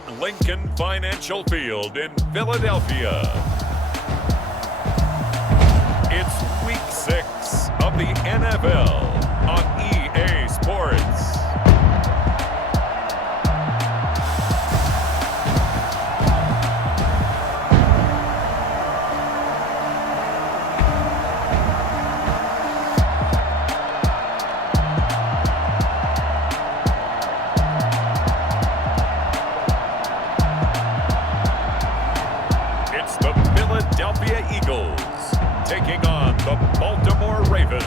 from Lincoln Financial Field in Philadelphia. It's Week 6 of the NFL on EA Sports. It's the Philadelphia Eagles taking on the Baltimore Ravens.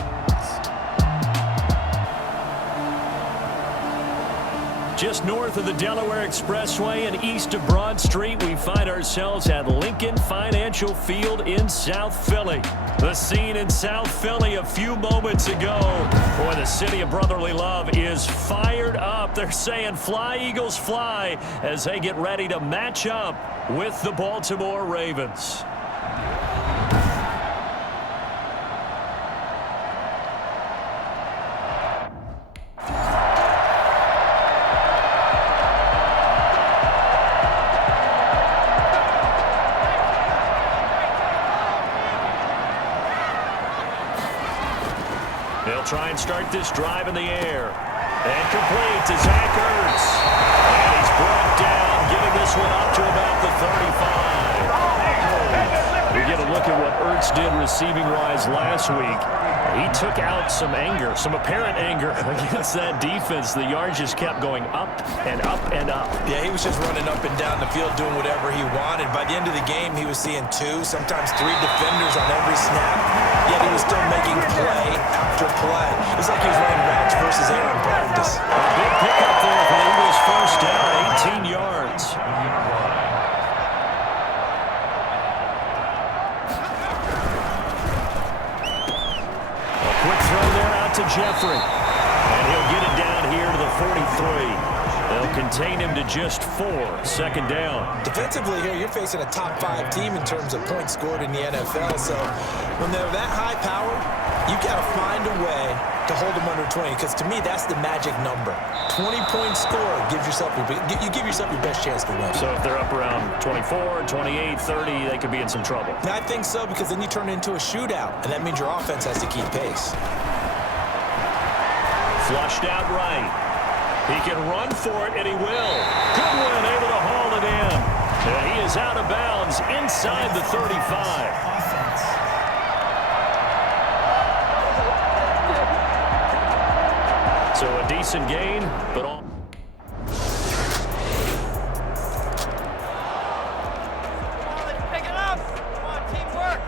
Just north of the Delaware Expressway and east of Broad Street, we find ourselves at Lincoln Financial Field in South Philly. The scene in South Philly a few moments ago. Boy, the city of brotherly love is fired up. They're saying, "Fly, Eagles, fly," as they get ready to match up with the Baltimore Ravens. They'll try and start this drive in the air. And complete to Zach Ertz. And he's brought down, getting this one up to about the 35. We get a look at what Ertz did receiving-wise last week. He took out some anger, some apparent anger against that defense. The yards just kept going up and up and up. Yeah, he was just running up and down the field doing whatever he wanted. By the end of the game, he was seeing 2, sometimes 3 defenders on every snap. Yet he was still making play after play. It's like he was running routes versus air in practice. A big pickup there for the Eagles, first down, 18 yards. Quick throw there out to Jeffrey. And he'll get it down here to the 43. They'll contain him to just 4. Second down. Defensively here, you're facing a top 5 team in terms of points scored in the NFL. So when they're that high power, you've got to find a way to hold them under 20. Because to me, that's the magic number. 20-point score gives yourself you give yourself your best chance to win. So if they're up around 24, 28, 30, they could be in some trouble. And I think so, because then you turn it into a shootout, and that means your offense has to keep pace. Flushed out right. He can run for it, and he will. Good one, able to haul it in. And he is out of bounds inside the 35. So a decent gain, but all. Pick it up. Come on, teamwork.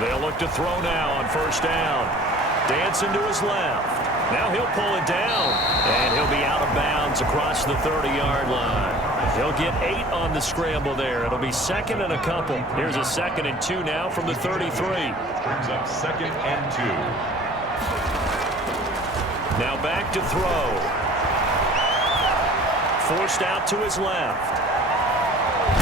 They'll look to throw now on first down. Dancing to his left. Now he'll pull it down, and he'll be out of bounds across the 30-yard line. He'll get 8 on the scramble there. It'll be second and a couple. Here's a 2nd and 2 now from the 33. Brings up 2nd and 2. Now back to throw. Forced out to his left.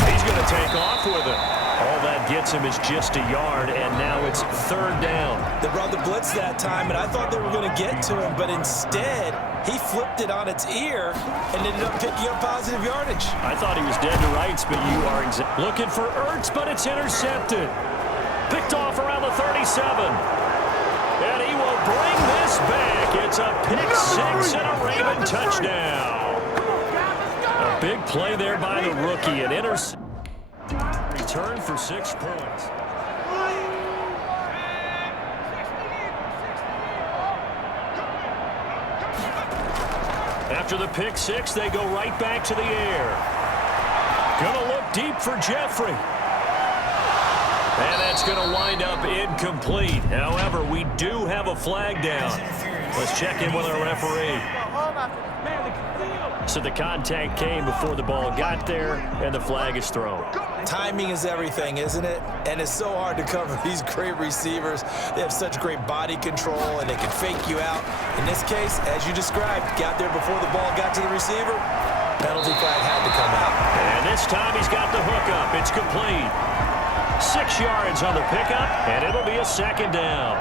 He's going to take off with it. All that gets him is just a yard, and now it's 3rd down. They brought the blitz that time, and I thought they were going to get to him, but instead, he flipped it on its ear and ended up picking up positive yardage. I thought he was dead to rights, but you are looking for Ertz, but it's intercepted. Picked off around the 37. And he will bring this back. It's a pick 6 and a Raven touchdown. A big play there by the rookie. An interception. Return for 6 points. After the pick 6, they go right back to the air. Gonna look deep for Jeffrey. And that's going to wind up incomplete. However, we do have a flag down. Let's check in with our referee. So the contact came before the ball got there, and the flag is thrown. Timing is everything, isn't it? And it's so hard to cover these great receivers. They have such great body control, and they can fake you out. In this case, as you described, got there before the ball got to the receiver. Penalty flag had to come out. And this time he's got the hookup. It's complete. 6 yards on the pickup, and it'll be a second down.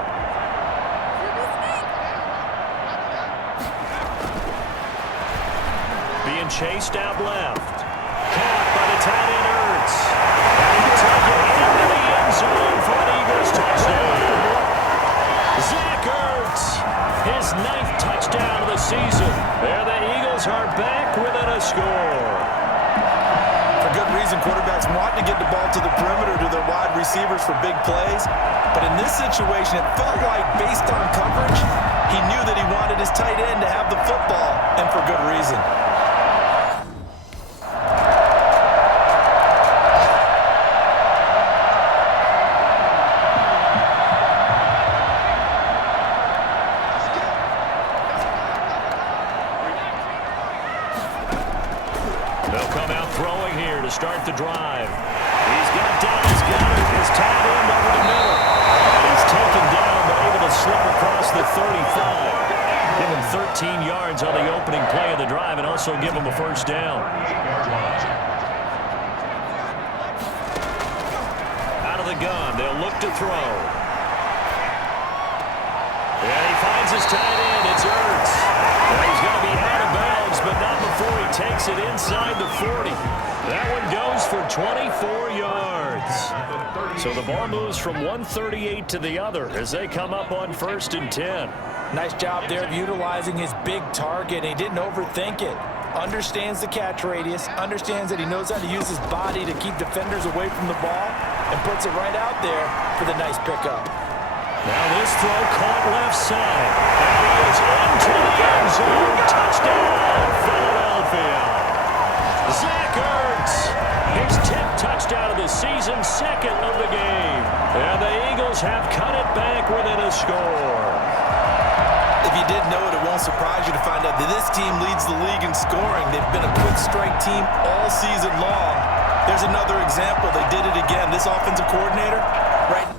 Being chased out left. Caught by the tight end, Ertz. And he take it into the end zone for an Eagles touchdown. Zach Ertz, his 9th touchdown of the season. There the Eagles are back within a score. For good reason, quarterbacks want to get the ball to the perimeter to their wide receivers for big plays. But in this situation, it felt like based on coverage, he knew that he wanted his tight end to have the football, and for good reason. They'll come out throwing here to start the drive. He's got Dallas Goedert, his tight end over the middle. And he's taken down, but able to slip across the 35. Give him 13 yards on the opening play of the drive and also give him a first down. Out of the gun, they'll look to throw. And he finds his tight end. It's Ertz. And he's going to be out of bounds, but not before he takes it inside the 40. That one goes for 24 yards. So the ball moves from 138 to the other as they come up on 1st and 10. Nice job there of utilizing his big target. He didn't overthink it. Understands the catch radius, understands that he knows how to use his body to keep defenders away from the ball, and puts it right out there for the nice pickup. Now this throw caught left side. And he is into the end zone. Touchdown, Philadelphia. Zach Ertz, his 10th touchdown of the season, 2nd of the game. And the Eagles have cut it back within a score. If you didn't know it, it won't surprise you to find out that this team leads the league in scoring. They've been a quick strike team all season long. There's another example. They did it again. This offensive coordinator, right now.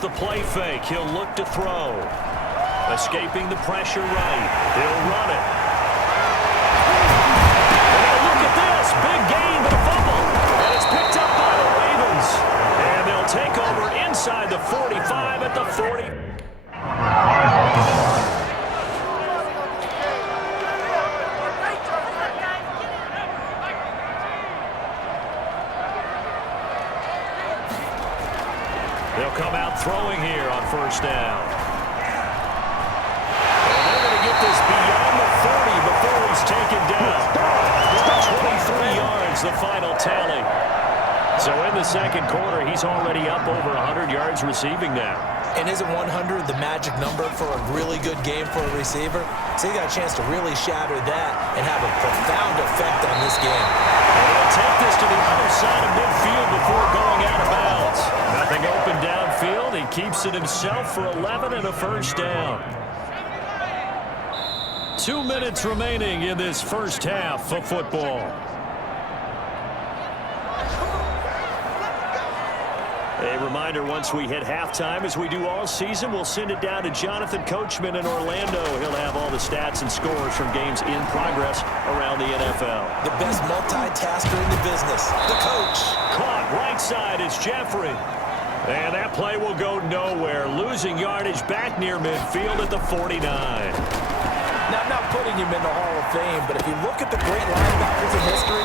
The play fake, he'll look to throw. Escaping the pressure right. He'll run it. And look at this. Big gain, but a fumble. And it's picked up by the Ravens. And they'll take over inside the 45 at the 40. They'll come out throwing here on 1st down. And they're going to get this beyond the 30 before he's taken down. 23 yards, the final tally. So in the 2nd quarter, he's already up over 100 yards receiving now. And isn't 100 the magic number for a really good game for a receiver? So he got a chance to really shatter that and have a profound effect on this game. And he'll take this to the other side of midfield before going out of bounds. Nothing open downfield. He keeps it himself for 11 and a first down. 2 minutes remaining in this first half of football. A reminder, once we hit halftime, as we do all season, we'll send it down to Jonathan Coachman in Orlando. He'll have all the stats and scores from games in progress around the NFL. The best multitasker in the business, the coach. Caught right side, it's Jeffrey. And that play will go nowhere, losing yardage back near midfield at the 49. Now, I'm not putting him in the Hall of Fame, but if you look at the great linebackers in history,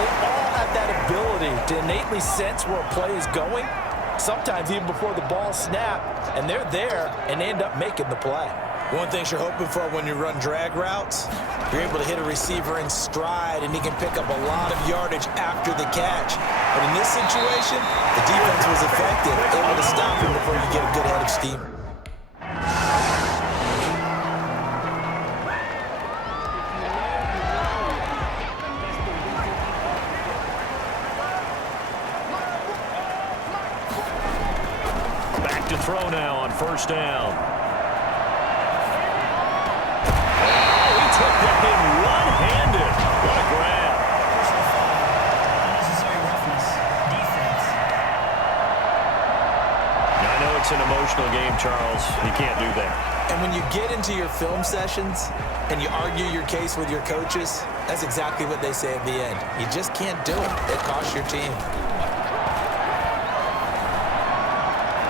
they all have that ability to innately sense where a play is going, sometimes even before the ball snapped, and they're there and they end up making the play. One thing you're hoping for when you run drag routes, you're able to hit a receiver in stride and he can pick up a lot of yardage after the catch. But in this situation, the defense was effective, able to stop him before you get a good head of steam. Back to throw now on 1st down. Took that in one-handed. What a grab. professional game, Charles. You can't do that. And when you get into your film sessions and you argue your case with your coaches, that's exactly what they say at the end. You just can't do it. It costs your team.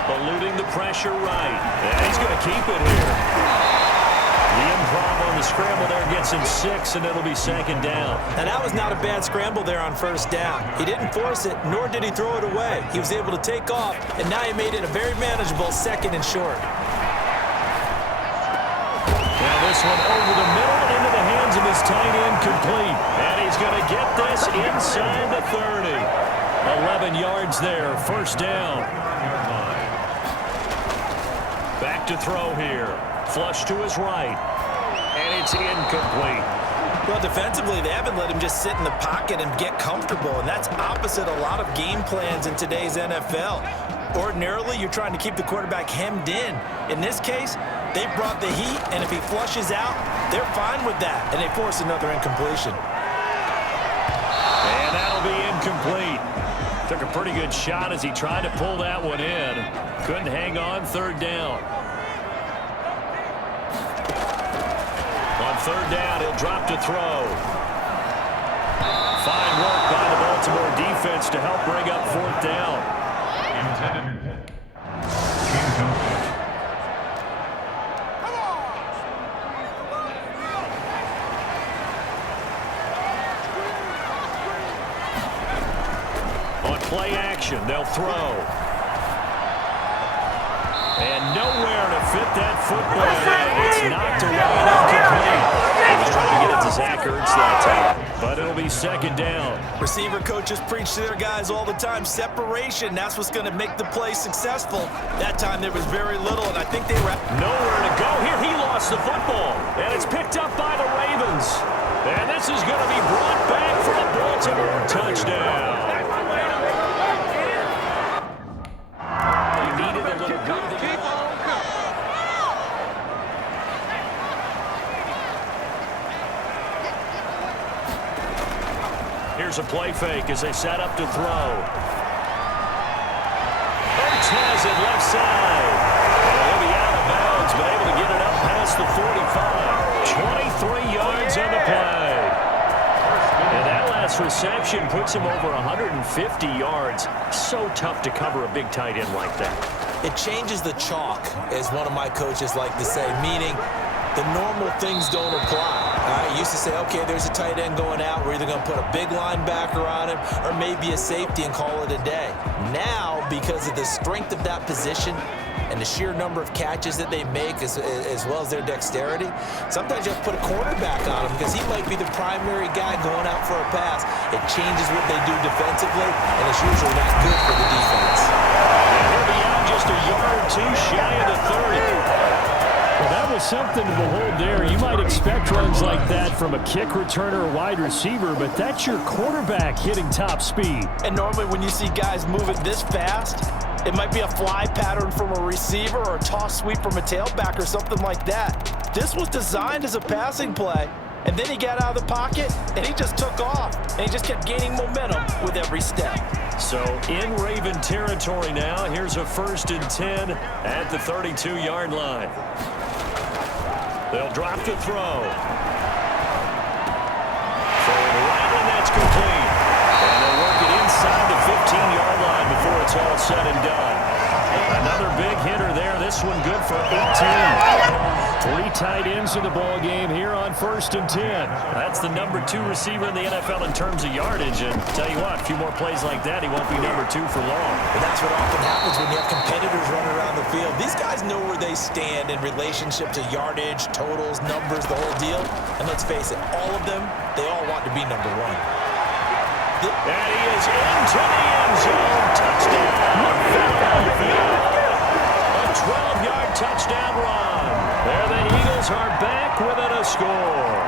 Eluding the pressure right. And he's going to keep it here. The improv on the scramble there gets him 6, and it'll be 2nd down. And that was not a bad scramble there on 1st down. He didn't force it, nor did he throw it away. He was able to take off, and now he made it a very manageable 2nd and short. Now this one over the middle and into the hands of his tight end, complete. And he's going to get this inside the 30. 11 yards there, 1st down. Back to throw here. Flush to his right. And it's incomplete. Well, defensively, they haven't let him just sit in the pocket and get comfortable, and that's opposite a lot of game plans in today's NFL. Ordinarily, you're trying to keep the quarterback hemmed in. In this case, they brought the heat, and if he flushes out, they're fine with that, and they force another incompletion. And that'll be incomplete. Took a pretty good shot as he tried to pull that one in. Couldn't hang on, 3rd down. On 3rd down, he'll drop to throw. Fine work by the Baltimore defense to help bring up 4th down. On play action, they'll throw. And nowhere to fit that football in. It's knocked away and incomplete. He was trying to get it to Zach Ertz that time, but it'll be 2nd down. Receiver coaches preach to their guys all the time. Separation, that's what's going to make the play successful. That time there was very little, and I think they were... Nowhere to go. Here he lost the football, and it's picked up by the Ravens. And this is going to be brought back for a Baltimore touchdown. He needed a little breathing. Here's a play fake as they set up to throw. Ertz has it left side. And he'll be out of bounds, but able to get it up past the 45. 23 yards on the play. And that last reception puts him over 150 yards. So tough to cover a big tight end like that. It changes the chalk, as one of my coaches like to say, meaning the normal things don't apply. You used to say, okay, there's a tight end going out. We're either going to put a big linebacker on him or maybe a safety and call it a day. Now, because of the strength of that position and the sheer number of catches that they make as well as their dexterity, sometimes you have to put a cornerback on him because he might be the primary guy going out for a pass. It changes what they do defensively, and it's usually not good for the defense. And he'll be out just a yard or two shy of the 30. Well, that was something to behold there. You might expect runs like that from a kick returner or wide receiver, but that's your quarterback hitting top speed. And normally when you see guys moving this fast, it might be a fly pattern from a receiver or a toss sweep from a tailback or something like that. This was designed as a passing play, and then he got out of the pocket, and he just took off, and he just kept gaining momentum with every step. So in Raven territory now, here's a 1st and 10 at the 32-yard line. They'll drop to throw. Forward right, and that's complete. And they'll work it inside the 15-yard line before it's all said and done. Another big hitter there. This one good for 18. 3 tight ends in the ball game here on 1st and 10. That's the number 2 receiver in the NFL in terms of yardage. And tell you what, a few more plays like that, he won't be number 2 for long. And that's what often happens when you have competitors running around the field. These guys know where they stand in relationship to yardage, totals, numbers, the whole deal. And let's face it, all of them, they all want to be number 1. And he is into the end zone. Touchdown, Philadelphia. A 12-yard touchdown run. There the Eagles are back within a score.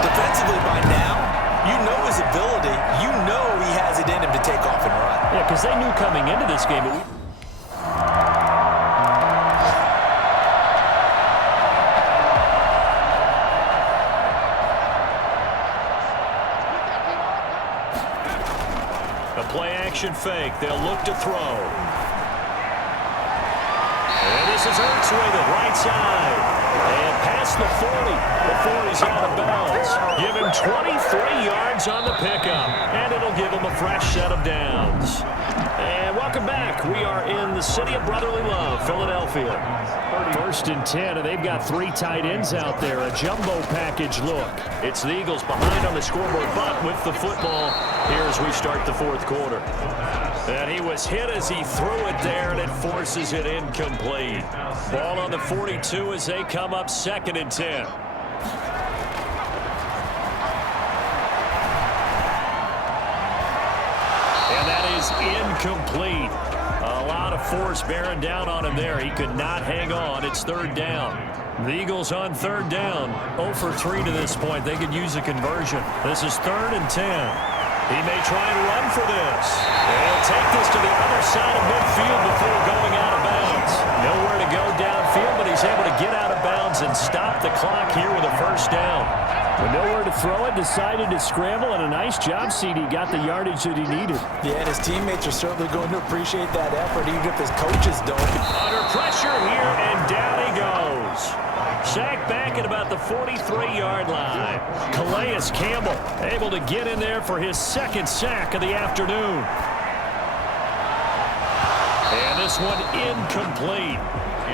Defensively by now, you know his ability. You know he has it in him to take off and run. Yeah, because they knew coming into this game that play action fake. They'll look to throw. This is Ertz with it, right side. And past the 40 before he's out of bounds. Give him 23 yards on the pickup, and it'll give him a fresh set of downs. And welcome back. We are in the city of brotherly love, Philadelphia. 1st and 10, and they've got 3 tight ends out there. A jumbo package look. It's the Eagles behind on the scoreboard, but with the football here as we start the 4th quarter. And he was hit as he threw it there, and it forces it incomplete. Ball on the 42 as they come up 2nd and 10. And that is incomplete. A lot of force bearing down on him there. He could not hang on. It's 3rd down. The Eagles on 3rd down. 0 for 3 to this point. They could use a conversion. This is 3rd and 10. He may try and run for this. He'll take this to the other side of midfield before going out of bounds. Nowhere to go downfield, but he's able to get out of bounds and stop the clock here with a 1st down. With nowhere to throw it, decided to scramble, and a nice job, CD. Got the yardage that he needed. Yeah, and his teammates are certainly going to appreciate that effort, even if his coaches don't. Under pressure here, and down he goes. Sacked back at about the 43-yard line. Calais Campbell able to get in there for his 2nd sack of the afternoon. And this one incomplete.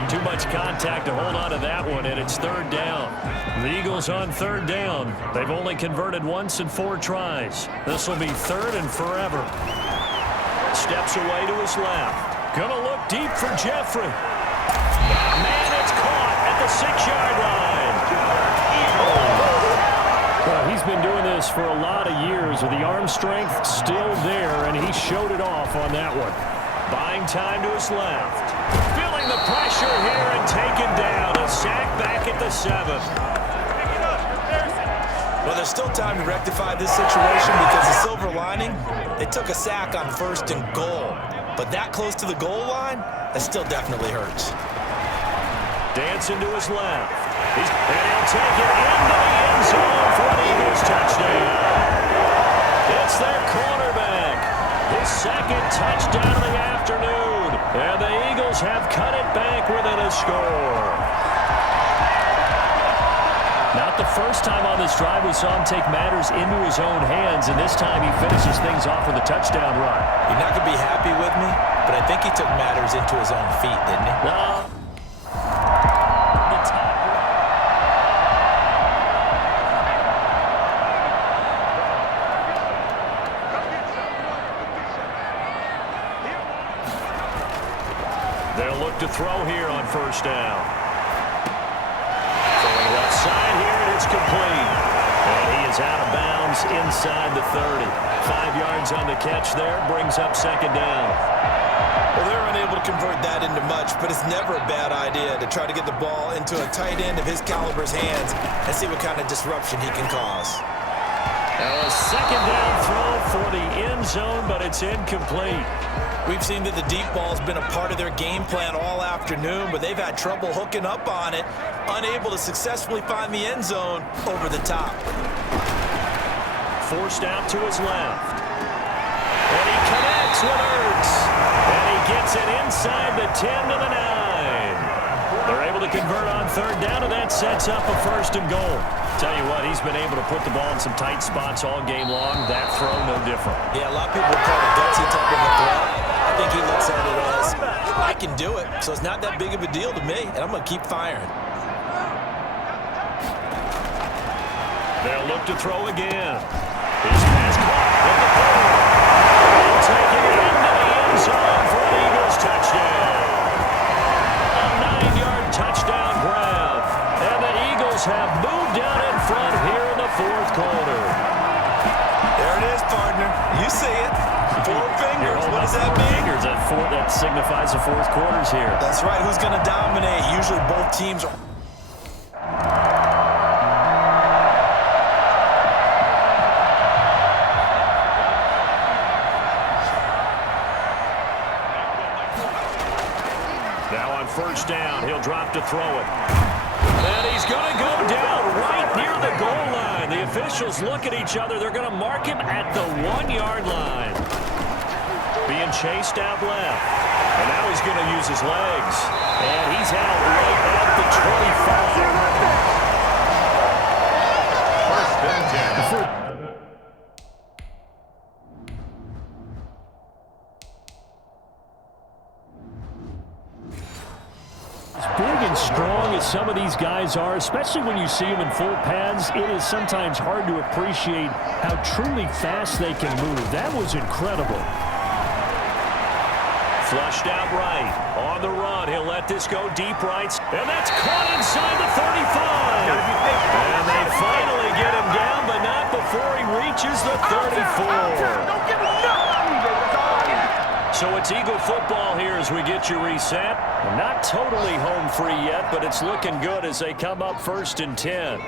Too much contact to hold on to that one, and it's 3rd down. The Eagles on 3rd down. They've only converted once in 4 tries. This will be 3rd and forever. Steps away to his left. Gonna look deep for Jeffrey. Man, it's caught at the 6-yard line. Well, he's been doing this for a lot of years with the arm strength still there, and he showed it off on that one. Buying time to his left. Feeling the pressure here and taken down. A sack back at the 7. Well, there's still time to rectify this situation because the silver lining, they took a sack on 1st and goal. But that close to the goal line, that still definitely hurts. Dancing to his left. And he'll take it into the end zone for an Eagles touchdown. It's their cornerback. His 2nd touchdown of the afternoon. And the Eagles have cut it back within a score. Not the first time on this drive we saw him take matters into his own hands, and this time he finishes things off with a touchdown run. You're not going to be happy with me, but I think he took matters into his own feet, didn't he? No. They'll look to throw here on 1st down. Throwing left side here, and it's complete. And he is out of bounds inside the 30. 5 yards on the catch there, brings up 2nd down. Well, they're unable to convert that into much, but it's never a bad idea to try to get the ball into a tight end of his caliber's hands and see what kind of disruption he can cause. Now a 2nd down throw for the end zone, but it's incomplete. We've seen that the deep ball's been a part of their game plan all afternoon, but they've had trouble hooking up on it, unable to successfully find the end zone over the top. Forced out to his left. And he connects with Ertz. And he gets it inside the 10 to the 9. They're able to convert on 3rd down, and that sets up a 1st and goal. Tell you what, he's been able to put the ball in some tight spots all game long. That throw, no different. Yeah, a lot of people would call it a gutsy type of a throw. I think he looks at it as, I can do it, so it's not that big of a deal to me, and I'm going to keep firing. They'll look to throw again. His pass caught at the 30. They'll take it into the end zone for an Eagles touchdown. A 9-yard touchdown grab. And the Eagles have moved down in front here in the 4th quarter. There it is, partner. You see it. 4 fingers. What does that mean? Fingers. That signifies the 4th quarter's here. That's right. Who's going to dominate? Usually both teams are... Now on 1st down, he'll drop to throw it. And he's going to go down right near the goal line. The officials look at each other. They're going to mark him at the 1-yard line. being chased out left. And now he's going to use his legs. And he's out right at the 25. First and 10. As big and strong as some of these guys are, especially when you see them in full pads, it is sometimes hard to appreciate how truly fast they can move. That was incredible. Flushed out right. On the run. He'll let this go deep right. And that's caught inside the 35. And they finally get him down, but not before he reaches the 34. Don't give him nothing. So it's Eagle football here as we get you reset. Not totally home free yet, but it's looking good as they come up 1st and 10.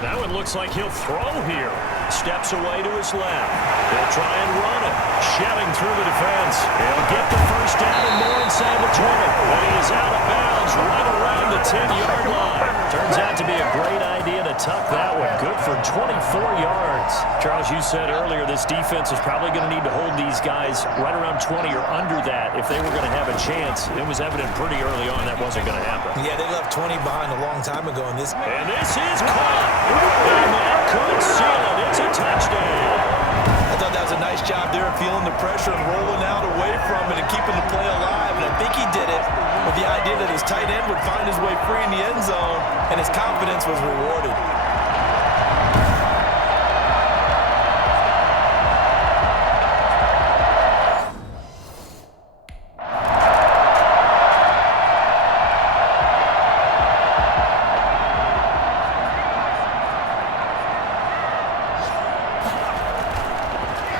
That one looks like he'll throw here. Steps away to his left. They'll try and run it. Shelling through the defense. He'll get the first down and more inside the 20. But he is out of bounds right around the 10-yard line. Turns out to be a great idea to tuck that one. Good for 24 yards. Charles, you said earlier this defense is probably going to need to hold these guys right around 20 or under that if they were going to have a chance. It was evident pretty early on that wasn't going to happen. Yeah, they left 20 behind a long time ago. And this is caught. And that could seal it. It's a touchdown. I thought that was a nice job there, feeling the pressure and rolling out away from it and keeping the play alive. And I think he did it with the idea that his tight end would find his way free in the end zone, and his confidence was rewarded.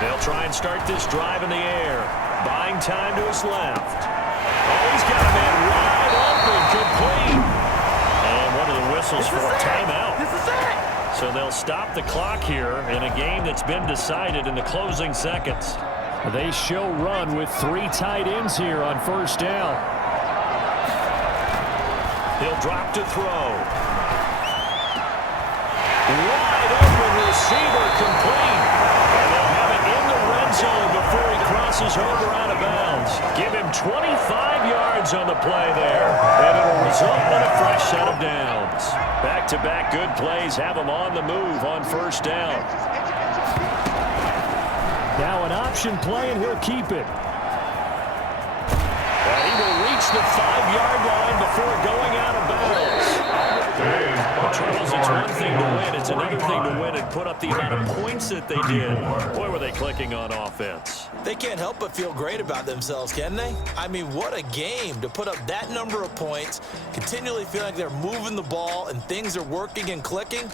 They'll try and start this drive in the air. Buying time to his left. Oh, he's got a man wide open, complete. And one of the whistles for a timeout. This is it. So they'll stop the clock here in a game that's been decided in the closing seconds. They show run with 3 tight ends here on 1st down. He'll drop to throw. Wide open receiver, complete. And they'll have it in the red zone before he crosses over out of bounds. Give him 25 yards on the play there. And it'll result in a fresh set of downs. Back-to-back good plays have him on the move on 1st down. Now an option play, and he'll keep it. And he will reach the 5-yard line before going out of bounds. Charles, it's one thing to win. It's another thing to win and put up the amount of points that they did. Boy, were they clicking on offense. They can't help but feel great about themselves, can they? I mean, what a game to put up that number of points, continually feel like they're moving the ball and things are working and clicking.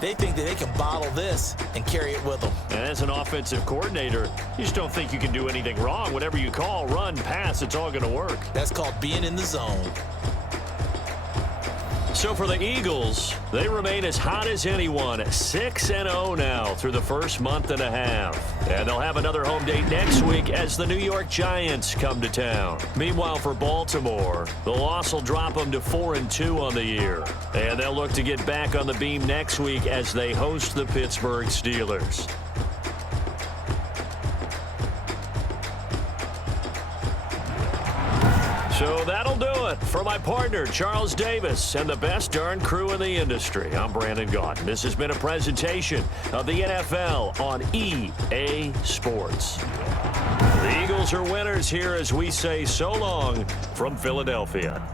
They think that they can bottle this and carry it with them. And as an offensive coordinator, you just don't think you can do anything wrong. Whatever you call, run, pass, it's all going to work. That's called being in the zone. So for the Eagles, they remain as hot as anyone, 6-0 now through the first month and a half. And they'll have another home date next week as the New York Giants come to town. Meanwhile, for Baltimore, the loss will drop them to 4-2 on the year. And they'll look to get back on the beam next week as they host the Pittsburgh Steelers. So that'll do it for my partner, Charles Davis, and the best darn crew in the industry. I'm Brandon Gaunt. This has been a presentation of the NFL on EA Sports. The Eagles are winners here as we say so long from Philadelphia.